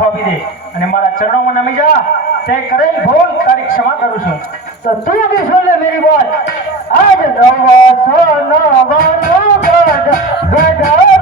પાછો આપી દે અને મારા ચરણોમાં નમી જા. તે કરેલ ભૂલ તારી ક્ષમા કરું છું. तो तू भी सुन ले मेरी बात। आज नवा सोना वालो गदा रे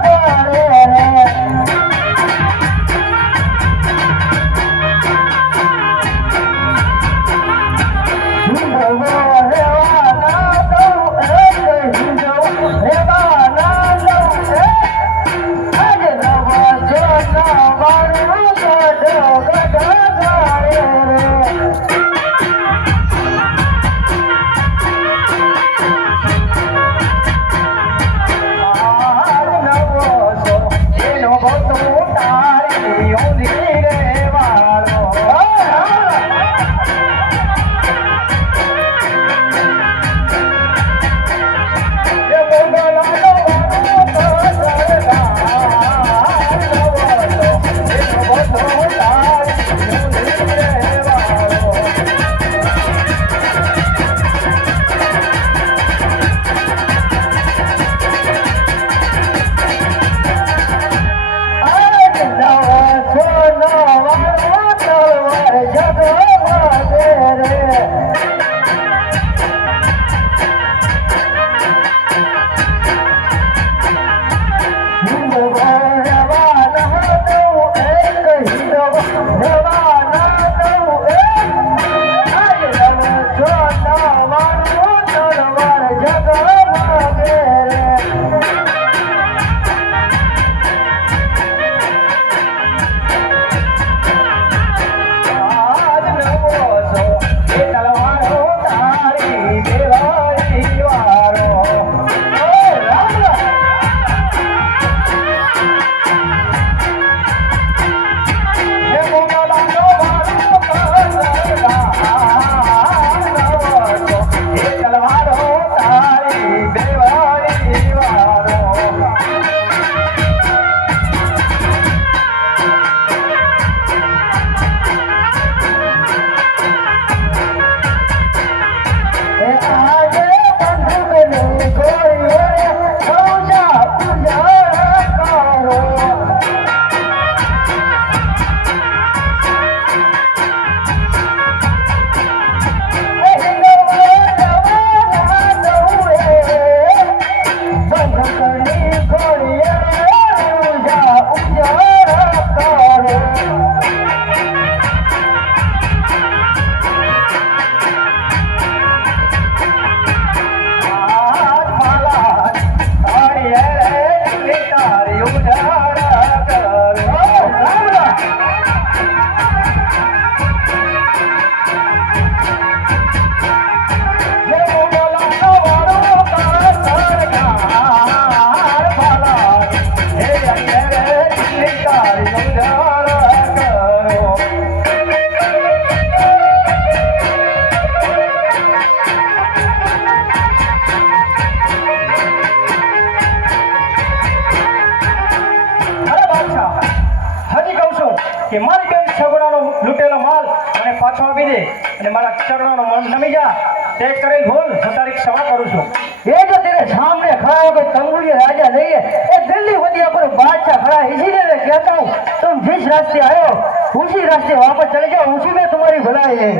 કે મારી બેન સગડાનો લૂટેલો માલ મને પાછો આપી દે અને મારા ચરણોમાં નમી જા. તે કરેલ ભૂલ હું તારી ક્ષમા કરું છું. ये जो तेरे सामने खड़ा होकर तंगुली राजा नहीं है, ये दिल्ली वदिया पर बादशाह खड़ा है। इसीलिए मैं कहता हूँ तुम जिस रास्ते आए हो उसी रास्ते वापस चले जाओ, उसी में तुम्हारी भलाई है।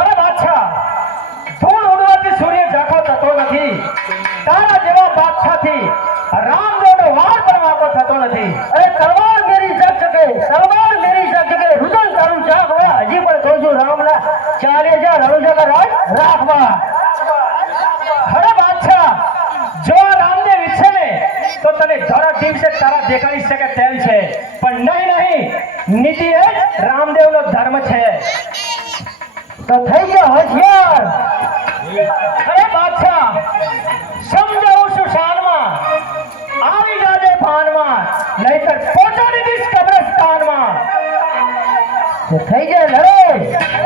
અરે બાદશાહ, ધૂળ ઉડવાથી સૂર્ય ઝાંખો થતો નથી. તારા જેવા બાદશાહથી રામદેવનો વાર પણ વાંકો થતો નથી. अरे तलवार मेरी जग सके, तलवार मेरी जग सके, रुदन तारू जाग हुआ हजी पर कहूं છું રામલા 4000 રણુજા का राज રાખવા. અરે બાદશાહ, જો રામદેવ ઈચ્છે ને તો તને ધોરા દિવસે તારા દેખાડી શકે તેમ છે, પણ નહીં, નીતિ એ જ રામદેવનો ધર્મ છે. तो થઈ ગયો હોશિયાર. અરે બાદશાહ, સમજાવું છું શાનમાં, આવી જાજે ભાનમાં, નહીતર પહોંચાડી દઈશ કબ્રસ્તાનમાં. તો થઈ જાય લડે.